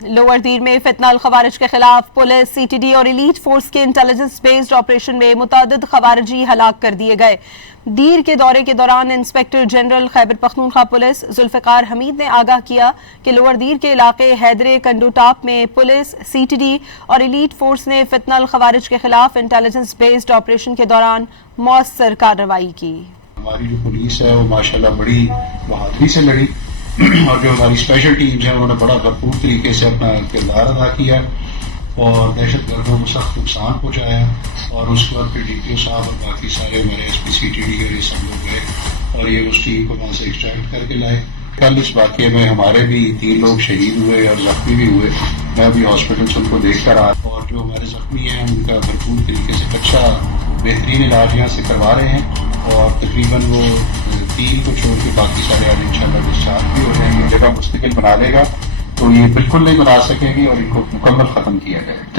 Lower दीर में फितना अल खवारिज के खिलाफ पुलिस, CTD और एलीट फोर्स के इंटेलिजेंस बेस्ड ऑपरेशन में मुतअद्दिद खवारिजी हलाक कर दिए गए। दीर के दौरे के दौरान inspector general Khyber Pakhtunkhwa police Zulfiqar Hamid ने आगाह किया कि लोअर दीर के इलाके हैदरे कंडू टॉप में पुलिस, CTD और एलीट फोर्स ने फितना अल खवारिज के खिलाफ इंटेलिजेंस बेस्ड ऑपरेशन के दौरान मौसर कार्रवाई की। हमारी जो पुलिस है वो माशाल्लाह बड़ी बहादुरी से लड़ी और जो हमारी स्पेशल टीम्स हैं उन्होंने बड़ा भरपूर तरीके से अपना किरदार अदा किया और दहशत गर्दों को सख्त नुकसान पहुँचाया। और उसके बाद फिर DPO साहब और बाकी सारे हमारे SP CTD के ये सब लोग गए और ये उस टीम को वहाँ से एक्सट्रैक्ट करके लाए। कल इस वाक़े में हमारे भी 3 लोग शहीद हुए और ज़ख्मी भी हुए। मैं अभी हॉस्पिटल से उनको देख कर आया और जो हमारे ज़ख्मी हैं उनका भरपूर तरीके से अच्छा बेहतरीन इलाज यहाँ से करवा रहे हैं और तकरीबन वो 3 को छोड़ के बाकी सारे आज इंशाल्लाह डिस्चार्ज भी हो जाएंगे। जगह मुस्तकिल बना लेगा तो ये बिल्कुल नहीं बना सकेंगी और इनको मुकम्मल ख़त्म किया जाएगा।